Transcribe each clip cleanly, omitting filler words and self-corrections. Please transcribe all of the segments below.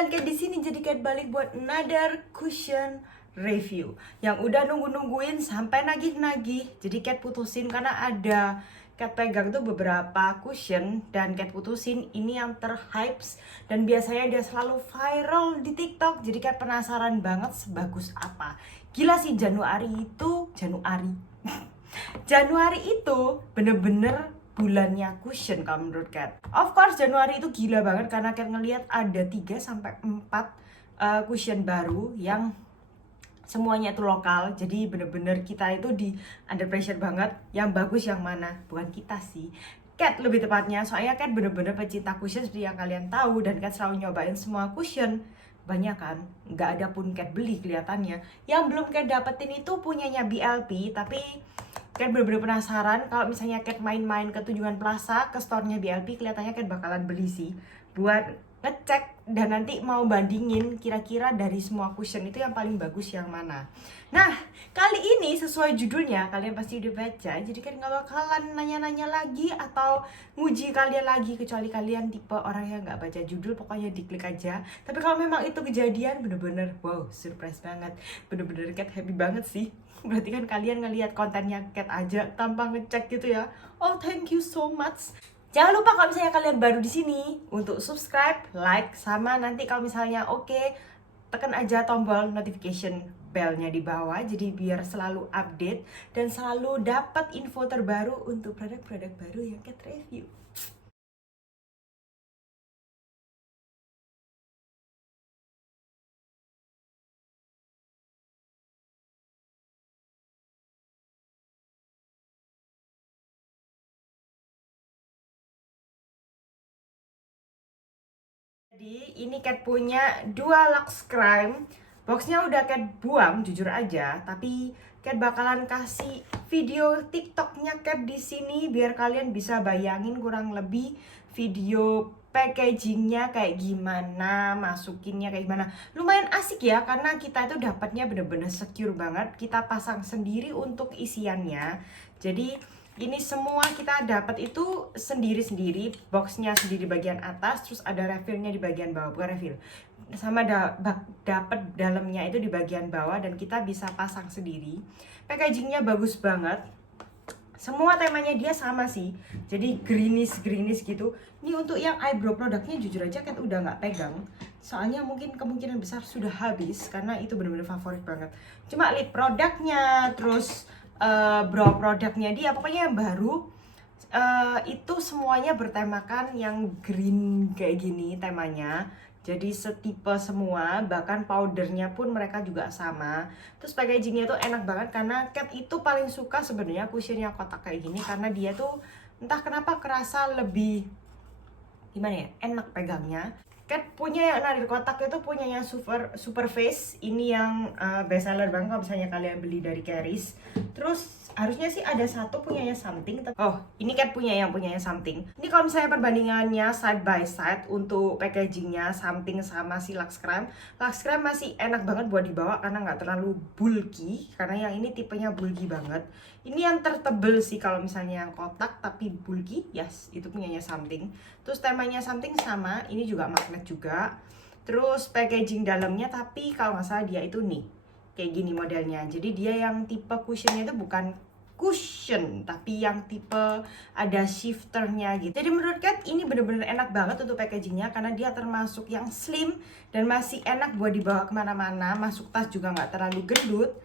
kalian kayak di sini, jadi kayak balik buat another cushion review yang udah nungguin sampai nagih-nagih. Jadi Cat putusin karena ada Cat pegang tuh beberapa cushion dan Cat putusin ini yang terhypes dan biasanya dia selalu viral di TikTok. Jadi Cat penasaran banget sebagus apa. Gila sih Januari itu bener-bener bulannya cushion kalau menurut Cat. Of course Januari itu gila banget karena Cat ngelihat ada 3-4 cushion baru yang semuanya itu lokal. Jadi bener-bener kita itu di under pressure banget. Yang bagus yang mana? Bukan kita sih, Cat lebih tepatnya. Soalnya Cat bener-bener pecinta cushion seperti yang kalian tahu. Dan Cat selalu nyobain semua cushion. Banyak kan? Nggak ada pun Cat beli kelihatannya. Yang belum Cat dapetin itu punyanya BLP. Tapi Cat bener-bener penasaran kalau misalnya Cat main-main ke Tunjungan Plaza, ke store-nya BLP, kelihatannya Cat bakalan beli sih. Buat ngecek dan nanti mau bandingin kira-kira dari semua cushion itu yang paling bagus yang mana. Nah, kali ini sesuai judulnya, kalian pasti udah baca, jadi kan gak bakalan nanya-nanya lagi atau nguji kalian lagi, kecuali kalian tipe orang yang gak baca judul, pokoknya diklik aja. Tapi kalau memang itu kejadian, bener-bener wow, surprise banget. Bener-bener Cat happy banget sih. Berarti kan kalian ngelihat kontennya Cat aja tanpa ngecek gitu ya. Oh, thank you so much. Jangan lupa kalau misalnya kalian baru di sini untuk subscribe, like, sama nanti kalau misalnya oke, tekan aja tombol notification bell-nya di bawah, jadi biar selalu update dan selalu dapat info terbaru untuk produk-produk baru yang Cat review. Jadi ini Cat punya 2 Lux Crime. Boxnya udah Cat buang jujur aja, tapi Cat bakalan kasih video TikToknya Cat di sini biar kalian bisa bayangin kurang lebih video packagingnya kayak gimana, masukinnya kayak gimana. Lumayan asik ya karena kita itu dapatnya bener-bener secure banget. Kita pasang sendiri untuk isiannya. Jadi ini semua kita dapat itu sendiri-sendiri, boxnya sendiri bagian atas, terus ada refillnya di bagian bawah, bukan refill, sama dapat dalamnya itu di bagian bawah dan kita bisa pasang sendiri. Packagingnya bagus banget. Semua temanya dia sama sih, jadi greenish gitu. Ini untuk yang eyebrow produknya jujur aja Cat udah nggak pegang, soalnya mungkin kemungkinan besar sudah habis karena itu bener-bener favorit banget. Cuma lip produknya, terus brow produknya dia, pokoknya yang baru itu semuanya bertemakan yang green kayak gini temanya. Jadi setipe semua, bahkan powdernya pun mereka juga sama. Terus packagingnya tuh enak banget karena Cat itu paling suka sebenarnya cushion yang kotak kayak gini karena dia tuh entah kenapa kerasa lebih gimana ya, enak pegangnya. Cat punya yang dari kotak itu punya yang super face. Ini yang best seller banget kalau misalnya kalian beli dari Keris. Terus harusnya sih ada satu punyanya something. Oh, ini Cat punyanya something. Ini kalau misalnya perbandingannya side by side untuk packagingnya something sama si Lux Crime. Lux Crime masih enak banget buat dibawa karena nggak terlalu bulky. Karena yang ini tipenya bulky banget. Ini yang tertebel sih kalau misalnya yang kotak tapi bulky, yes, itu punyanya something. Terus temanya something sama, ini juga magnet juga. Terus packaging dalamnya, tapi kalau nggak salah dia itu nih kayak gini modelnya. Jadi dia yang tipe cushionnya itu bukan cushion, tapi yang tipe ada shifternya gitu. Jadi menurut Cat ini bener-bener enak banget untuk packagingnya karena dia termasuk yang slim dan masih enak buat dibawa kemana-mana. Masuk tas juga nggak terlalu gendut.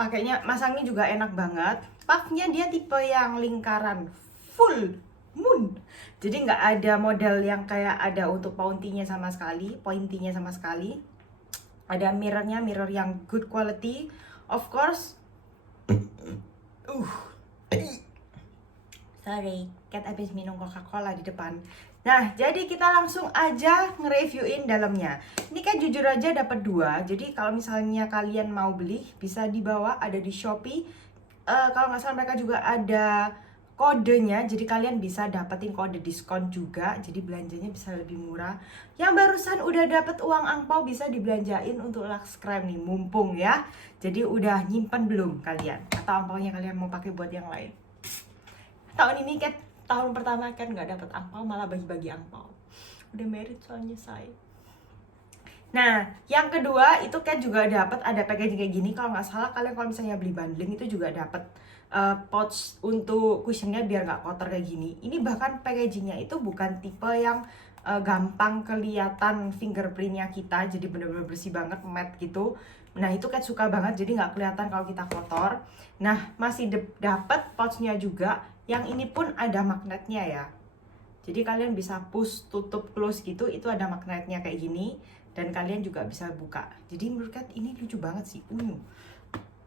Pakainya, masangnya juga enak banget. Puffnya dia tipe yang lingkaran full moon, jadi nggak ada model yang kayak ada untuk pointinya sama sekali. Ada mirrornya, mirror yang good quality of course. Sorry, Cat habis minum Coca-Cola di depan. Nah, jadi kita langsung aja nge-reviewin dalamnya. Ini kan jujur aja dapat 2. Jadi kalau misalnya kalian mau beli, bisa dibawa, ada di Shopee. Kalau nggak salah mereka juga ada kodenya, jadi kalian bisa dapetin kode diskon juga. Jadi belanjanya bisa lebih murah. Yang barusan udah dapet uang angpau bisa dibelanjain untuk Lux Crime nih, mumpung ya. Jadi udah nyimpan belum kalian? Atau angpaunya kalian mau pakai buat yang lain? Tahun ini kan tahun pertama kan nggak dapet angpau, malah bagi-bagi angpau. Udah merit soalnya saya. Nah, yang kedua itu Cat juga dapat ada packaging kayak gini. Kalau nggak salah kalian kalau misalnya beli bundling itu juga dapat pouch untuk cushionnya biar nggak kotor kayak gini. Ini bahkan packagingnya itu bukan tipe yang gampang kelihatan fingerprintnya kita, jadi bener-bener bersih banget, matte gitu. Nah itu Cat suka banget, jadi nggak kelihatan kalau kita kotor. Nah masih dapat pouchnya juga. Yang ini pun ada magnetnya ya. Jadi kalian bisa push, tutup, close gitu. Itu ada magnetnya kayak gini. Dan kalian juga bisa buka. Jadi menurut Cat ini lucu banget sih, unyu.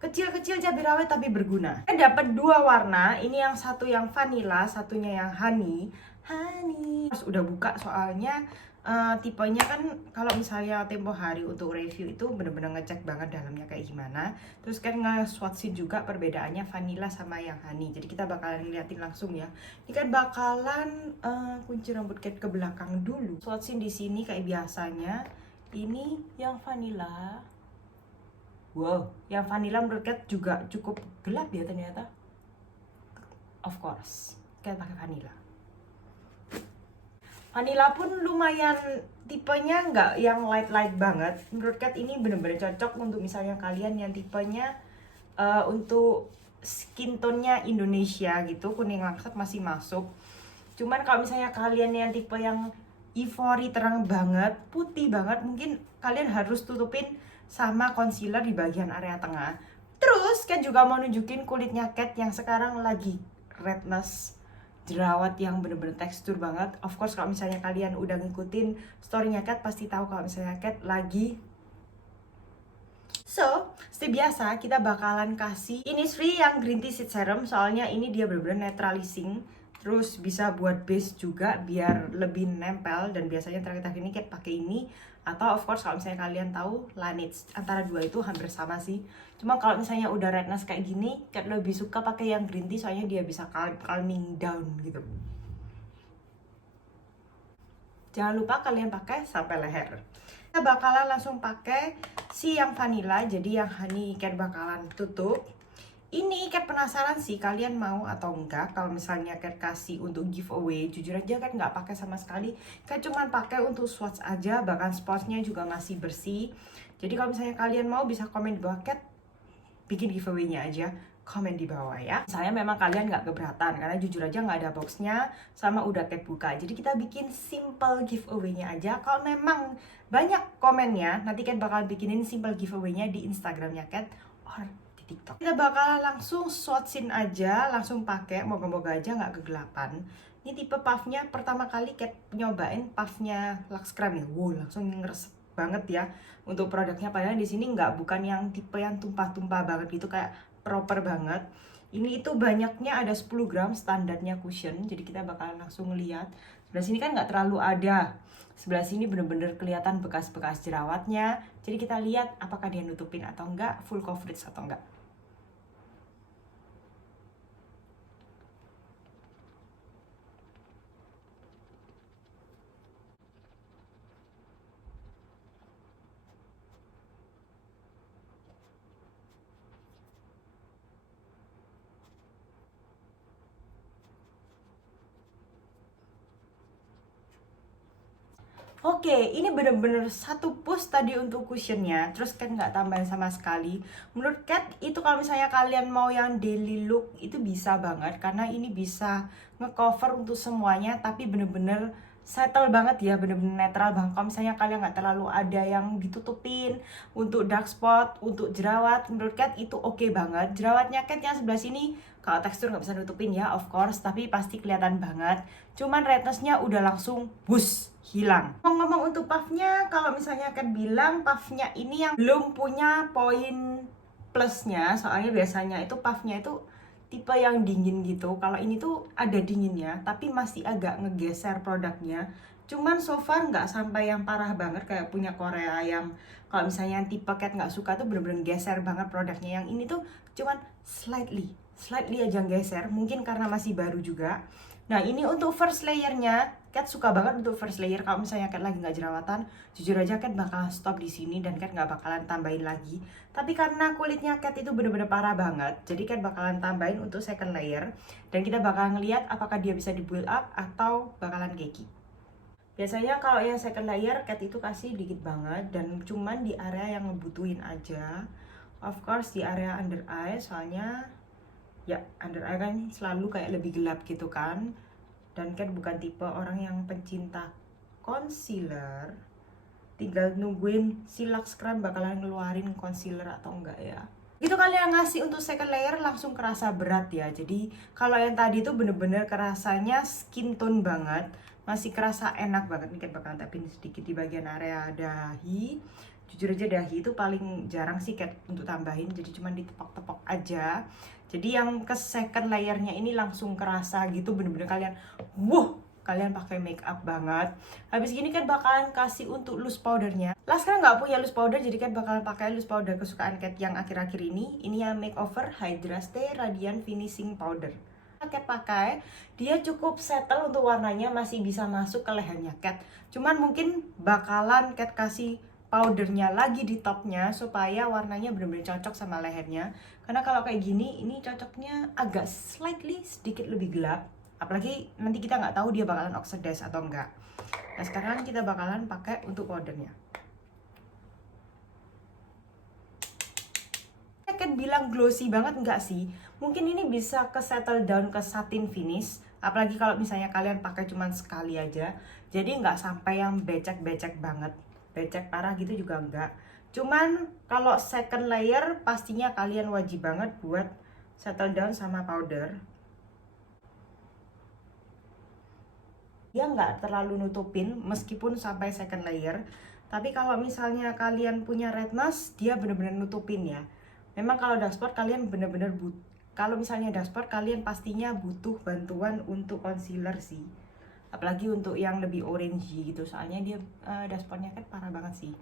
Kecil-kecil cabai rawit tapi berguna. Saya dapat dua warna. Ini yang satu yang vanilla, satunya yang honey. Pas udah buka soalnya tipenya kan kalau misalnya tempo hari untuk review itu bener-bener ngecek banget dalamnya kayak gimana. Terus kan nge-swatchin juga perbedaannya vanilla sama yang honey. Jadi kita bakalan liatin langsung ya. Ini kan bakalan kunci rambut Cat ke belakang dulu. Swatchin di sini kayak biasanya. Ini yang vanilla. Wow, yang vanilla menurut Cat juga cukup gelap ya ternyata. Of course, Cat pakai vanilla. Vanilla pun lumayan tipenya nggak yang light banget. Menurut Cat ini bener-bener cocok untuk misalnya kalian yang tipenya untuk skin tone-nya Indonesia gitu, kuning langsat masih masuk. Cuman kalau misalnya kalian yang tipe yang ivory terang banget, putih banget, mungkin kalian harus tutupin sama concealer di bagian area tengah. Terus Cat juga mau nunjukin kulitnya Cat yang sekarang lagi redness, jerawat yang bener-bener tekstur banget. Of course kalau misalnya kalian udah ngikutin storynya Cat pasti tahu kalau misalnya Cat lagi. So, seperti biasa kita bakalan kasih Innisfree yang green tea seed serum. Soalnya ini dia bener-bener neutralizing. Terus bisa buat base juga biar lebih nempel. Dan biasanya terakhir-terakhir ini Cat pakai ini. Atau of course kalau misalnya kalian tahu Laneige, antara dua itu hampir sama sih. Cuma kalau misalnya udah redness kayak gini, Cat lebih suka pakai yang green tea soalnya dia bisa calming down gitu. Jangan lupa kalian pakai sampai leher. Kita bakalan langsung pakai si yang vanilla, jadi yang honey Cat bakalan tutup. Ini Cat penasaran sih kalian mau atau enggak kalau misalnya Cat kasih untuk giveaway. Jujur aja Cat nggak pakai sama sekali. Cat cuman pakai untuk swatch aja, bahkan sponsnya juga masih bersih. Jadi kalau misalnya kalian mau bisa komen di bawah Cat bikin giveaway-nya aja. Komen di bawah ya. Saya memang kalian nggak keberatan karena jujur aja nggak ada boxnya sama udah Cat buka. Jadi kita bikin simple giveaway-nya aja. Kalau memang banyak komennya, nanti Cat bakal bikinin simple giveaway-nya di Instagramnya Cat or di TikTok. Kita bakal langsung swatchin aja, langsung pakai. Moga-moga aja nggak kegelapan. Ini tipe puffnya pertama kali Cat nyobain puffnya Lux Creme ya. Wow, langsung ngeresep banget ya untuk produknya. Padahal di sini bukan yang tipe yang tumpah-tumpah banget gitu, kayak proper banget. Ini itu banyaknya ada 10 gram standarnya cushion. Jadi kita bakalan langsung lihat. Sebelah sini kan nggak terlalu ada. Sebelah sini bener-bener kelihatan bekas-bekas jerawatnya. Jadi kita lihat apakah dia nutupin atau enggak, full coverage atau enggak. Oke, ini bener-bener satu push tadi untuk cushionnya. Terus Cat nggak tambahin sama sekali. Menurut Cat itu kalau misalnya kalian mau yang daily look itu bisa banget. Karena ini bisa ngecover untuk semuanya. Tapi bener-bener settle banget ya, bener-bener netral banget. Kalau misalnya kalian nggak terlalu ada yang ditutupin untuk dark spot, untuk jerawat, menurut Cat itu oke banget. Jerawatnya Cat yang sebelah sini kalau tekstur nggak bisa nutupin ya, of course, tapi pasti kelihatan banget. Cuman rednessnya udah langsung bus hilang. Ngomong-ngomong untuk puffnya, kalau misalnya Cat bilang puffnya ini yang belum punya poin plusnya, soalnya biasanya itu puffnya itu tipe yang dingin gitu. Kalau ini tuh ada dinginnya, tapi masih agak ngegeser produknya. Cuman so far nggak sampai yang parah banget kayak punya Korea yang kalau misalnya yang tipe Cat nggak suka tuh bener-bener geser banget produknya. Yang ini tuh cuman slightly aja geser, mungkin karena masih baru juga. Nah ini untuk first layernya, Cat suka banget untuk first layer. Kalau misalnya Cat lagi nggak jerawatan, jujur aja Cat bakal stop di sini dan Cat nggak bakalan tambahin lagi. Tapi karena kulitnya Cat itu bener-bener parah banget, jadi Cat bakalan tambahin untuk second layer. Dan kita bakal ngeliat apakah dia bisa di build up atau bakalan cakey. Biasanya kalau yang second layer Cat itu kasih dikit banget dan cuman di area yang ngebutuhin aja. Of course di area under eye, soalnya ya under eye kan selalu kayak lebih gelap gitu kan. Dan Cat bukan tipe orang yang pencinta concealer. Tinggal nungguin si Lux Crime bakalan ngeluarin concealer atau enggak ya. Itu kalian ngasih untuk second layer langsung kerasa berat ya. Jadi kalau yang tadi itu bener-bener kerasanya skin tone banget, masih kerasa enak banget. Nih Cat bakalan tapin sedikit di bagian area dahi. Jujur aja dahi itu paling jarang sih Cat untuk tambahin, jadi cuma ditepok-tepok aja. Jadi yang ke second layernya ini langsung kerasa gitu, bener-bener kalian wow, kalian pakai make up banget. Habis gini kan bakalan kasih untuk loose powdernya. Lah sekarang nggak punya loose powder, jadi kan bakalan pakai loose powder kesukaan Cat yang akhir-akhir ini. Ini yang Makeover Hydra Stay Radiant Finishing Powder. Cat pakai, dia cukup settle untuk warnanya, masih bisa masuk ke lehernya Cat. Cuman mungkin bakalan Cat kasih powdernya lagi di topnya supaya warnanya benar-benar cocok sama lehernya. Karena kalau kayak gini, ini cocoknya agak slightly sedikit lebih gelap. Apalagi nanti kita nggak tahu dia bakalan oxidize atau enggak. Nah sekarang kita bakalan pakai untuk powdernya. Kan bilang glossy banget enggak sih? Mungkin ini bisa ke settle down ke satin finish. Apalagi kalau misalnya kalian pakai cuman sekali aja. Jadi nggak sampai yang becek-becek banget. Becek parah gitu juga enggak. Cuman kalau second layer pastinya kalian wajib banget buat settle down sama powder. Dia nggak terlalu nutupin meskipun sampai second layer. Tapi kalau misalnya kalian punya redness, dia bener-bener nutupin ya. Memang kalau dark spot kalian bener-bener kalau misalnya dark spot kalian pastinya butuh bantuan untuk concealer sih. Apalagi untuk yang lebih orange gitu, soalnya dia dark spotnya kan parah banget sih.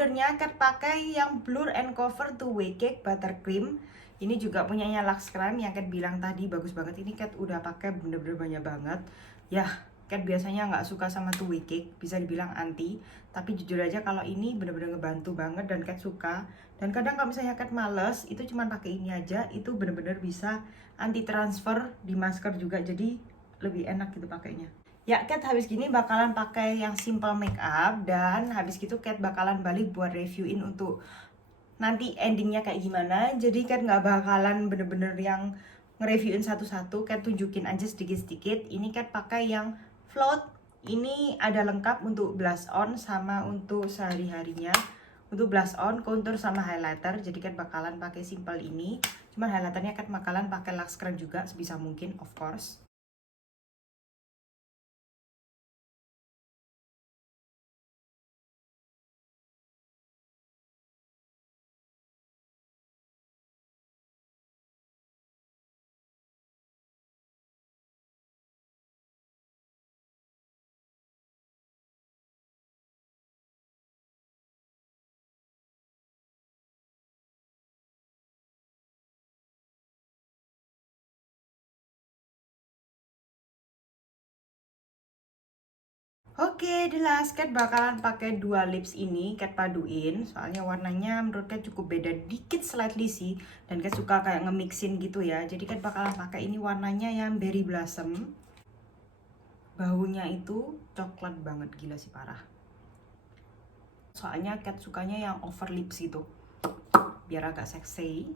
Powdernya Cat pakai yang Blur and Cover Two Way Cake Buttercream. Ini juga punyanya Lux Crime yang Cat bilang tadi bagus banget. Ini Cat udah pakai bener-bener banyak banget. Ya, Cat biasanya nggak suka sama Two Way Cake, bisa dibilang anti. Tapi jujur aja kalau ini bener-bener ngebantu banget dan Cat suka. Dan kadang kalau misalnya Cat males, itu cuma pakai ini aja, itu bener-bener bisa anti transfer di masker juga. Jadi lebih enak gitu pakainya. Ya, Cat habis gini bakalan pakai yang simple makeup dan habis gitu Cat bakalan balik buat reviewin untuk nanti endingnya kayak gimana. Jadi Cat nggak bakalan bener-bener yang nge-reviewin satu-satu, Cat tunjukin aja sedikit-sedikit. Ini Cat pakai yang float. Ini ada lengkap untuk blush on sama untuk sehari-harinya. Untuk blush on, contour sama highlighter. Jadi Cat bakalan pakai simple ini. Cuman highlighternya Cat bakalan pakai Lux Crime juga sebisa mungkin, of course. Oke, the last Cat bakalan pakai dua lips ini, Cat paduin. Soalnya warnanya menurut Cat cukup beda dikit slightly sih. Dan Cat suka kayak nge-mixin gitu ya. Jadi Cat bakalan pakai ini warnanya yang Berry Blossom. Baunya itu coklat banget, gila sih parah. Soalnya Cat sukanya yang over lips gitu. Biar agak seksi.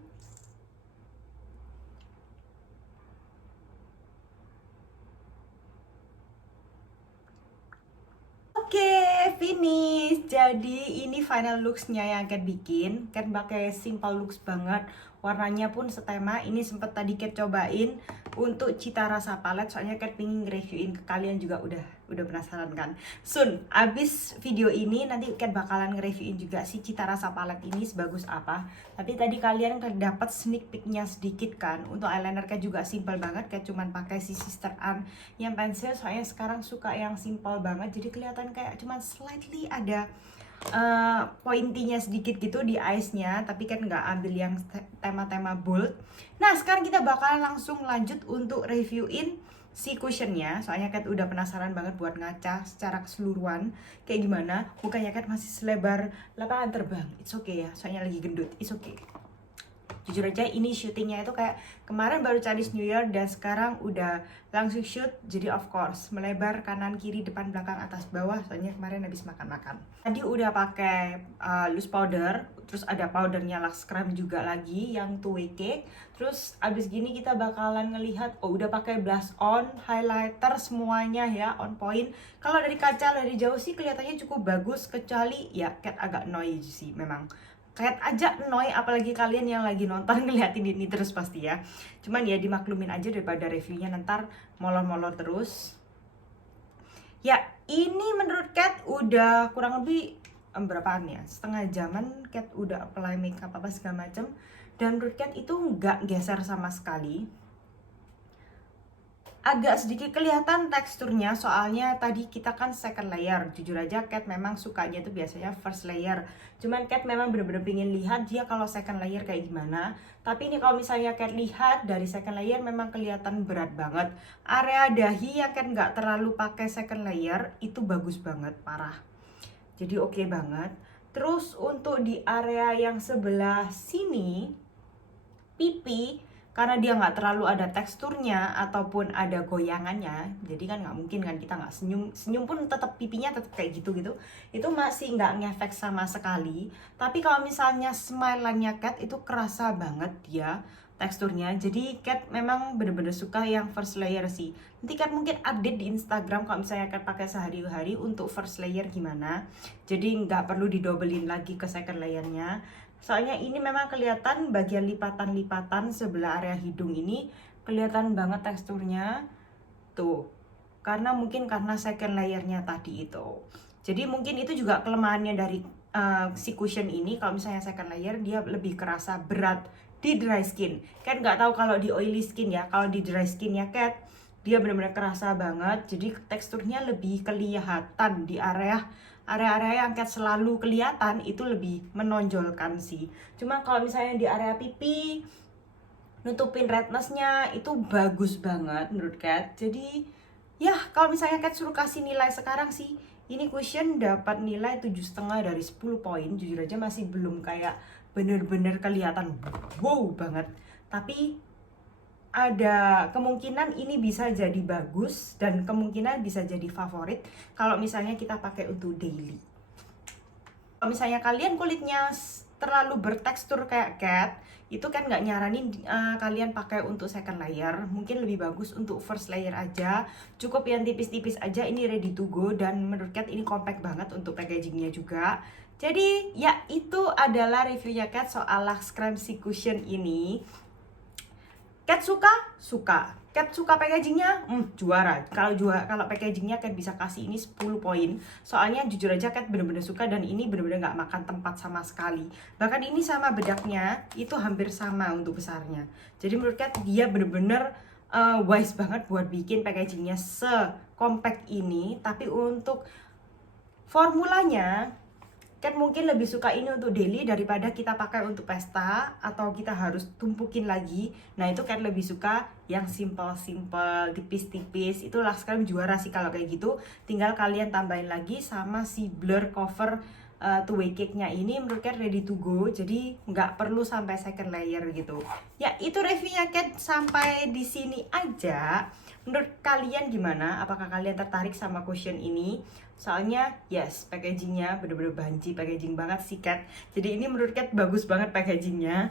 Oke, finish. Jadi ini final looks-nya yang Cat bikin. Cat pakai simple looks banget. Warnanya pun setema. Ini sempet tadi Cat cobain untuk cita rasa palet. Soalnya Cat pingin reviewin ke kalian juga udah penasaran kan. Soon, abis video ini nanti Cat bakalan nge-reviewin juga sih cita rasa palet ini sebagus apa. Tapi tadi kalian dapat sneak peek-nya sedikit kan. Untuk eyeliner Cat juga simple banget. Cat cuman pakai si Sister Anne yang pensil. Soalnya sekarang suka yang simple banget. Jadi kelihatan kayak cuman slightly ada pointinya sedikit gitu di eyesnya, tapi kan nggak ambil yang tema-tema bold. Nah sekarang kita bakalan langsung lanjut untuk reviewin si cushionnya. Soalnya Cat udah penasaran banget buat ngaca secara keseluruhan kayak gimana. Mukanya Cat masih selebar lapangan terbang. It's okay ya, soalnya lagi gendut. It's okay. Jujur aja ini syutingnya itu kayak kemarin baru Chinese New Year dan sekarang udah langsung shoot. Jadi of course melebar kanan kiri depan belakang atas bawah, soalnya kemarin habis makan-makan. Tadi udah pakai loose powder, terus ada powdernya Lux Creme juga lagi yang two way cake. Terus abis gini kita bakalan ngelihat, oh udah pakai blush on, highlighter, semuanya ya on point. Kalau dari kaca dari jauh sih kelihatannya cukup bagus, kecuali ya Cat agak noisy sih memang. Kayak aja annoy, apalagi kalian yang lagi nonton ngeliatin ini terus pasti ya. Cuman ya dimaklumin aja daripada reviewnya ntar molor-molor terus. Ya ini menurut Cat udah kurang lebih berapaan ya, setengah jaman Cat udah apply makeup apa segala macem. Dan menurut Cat itu nggak geser sama sekali. Agak sedikit kelihatan teksturnya, soalnya tadi kita kan second layer. Jujur aja Cat memang sukanya tuh biasanya first layer. Cuman Cat memang bener-bener pengen lihat dia kalau second layer kayak gimana. Tapi ini kalau misalnya Cat lihat dari second layer memang kelihatan berat banget. Area dahi yang Cat nggak terlalu pakai second layer itu bagus banget, parah. Jadi oke banget. Terus untuk di area yang sebelah sini, pipi, karena dia nggak terlalu ada teksturnya ataupun ada goyangannya, jadi kan nggak mungkin kan kita nggak senyum pun tetap pipinya tetap kayak gitu, itu masih nggak ngefek sama sekali. Tapi kalau misalnya smile-nya Cat itu kerasa banget dia teksturnya. Jadi Cat memang bener-bener suka yang first layer sih. Nanti Cat mungkin update di Instagram kalau misalnya Cat pakai sehari-hari untuk first layer gimana. Jadi nggak perlu didobelin lagi ke second layernya. Soalnya ini memang kelihatan bagian lipatan-lipatan sebelah area hidung ini kelihatan banget teksturnya tuh. Karena mungkin karena second layernya tadi itu. Jadi mungkin itu juga kelemahannya dari si cushion ini. Kalau misalnya second layer dia lebih kerasa berat di dry skin. Cat nggak tahu kalau di oily skin ya. Kalau di dry skin ya Cat dia benar-benar kerasa banget. Jadi teksturnya lebih kelihatan di area yang Cat selalu kelihatan itu lebih menonjolkan sih. Cuma kalau misalnya di area pipi nutupin rednessnya itu bagus banget menurut Cat. Jadi ya kalau misalnya Cat suruh kasih nilai sekarang sih, ini cushion dapat nilai 7,5 dari 10 poin. Jujur aja masih belum kayak bener-bener kelihatan wow banget. Tapi ada kemungkinan ini bisa jadi bagus dan kemungkinan bisa jadi favorit kalau misalnya kita pakai untuk daily. Kalau misalnya kalian kulitnya terlalu bertekstur kayak Cat, itu kan nggak nyaranin kalian pakai untuk second layer. Mungkin lebih bagus untuk first layer aja. Cukup yang tipis-tipis aja, ini ready to go. Dan menurut Cat ini compact banget untuk packagingnya juga. Jadi ya itu adalah reviewnya Cat soal Lux Creme Si Cushion ini. Cat suka? Suka. Cat suka packagingnya? Juara. Kalau packagingnya Cat bisa kasih ini 10 poin. Soalnya jujur aja Cat bener-bener suka dan ini bener-bener gak makan tempat sama sekali. Bahkan ini sama bedaknya itu hampir sama untuk besarnya. Jadi menurut Cat dia bener-bener wise banget buat bikin packagingnya se-compact ini. Tapi untuk formulanya Cat mungkin lebih suka ini untuk daily daripada kita pakai untuk pesta atau kita harus tumpukin lagi. Nah itu Cat lebih suka yang simple-simple, tipis-tipis. Itu Lux Creme juara sih kalau kayak gitu. Tinggal kalian tambahin lagi sama si blur cover two way cake-nya ini menurut Cat ready to go. Jadi nggak perlu sampai second layer gitu. Ya itu reviewnya Cat sampai di sini aja. Menurut kalian gimana? Apakah kalian tertarik sama cushion ini? Soalnya yes, packagingnya bener-bener banci, packaging banget sih Cat. Jadi ini menurut Cat bagus banget packagingnya.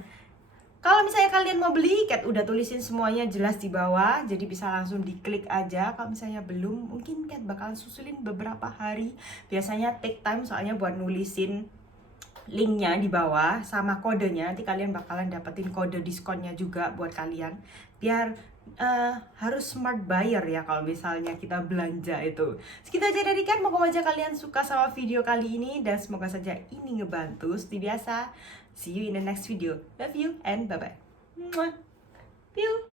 Kalau misalnya kalian mau beli, Cat udah tulisin semuanya jelas di bawah. Jadi bisa langsung diklik aja. Kalau misalnya belum, mungkin Cat bakalan susulin beberapa hari. Biasanya take time soalnya buat nulisin linknya di bawah sama kodenya. Nanti kalian bakalan dapetin kode diskonnya juga buat kalian. Biar harus smart buyer ya kalau misalnya kita belanja itu. Segitu aja dari Cat, moga aja kalian suka sama video kali ini dan semoga saja ini ngebantu. Seperti biasa, see you in the next video. Love you and bye bye. Pew.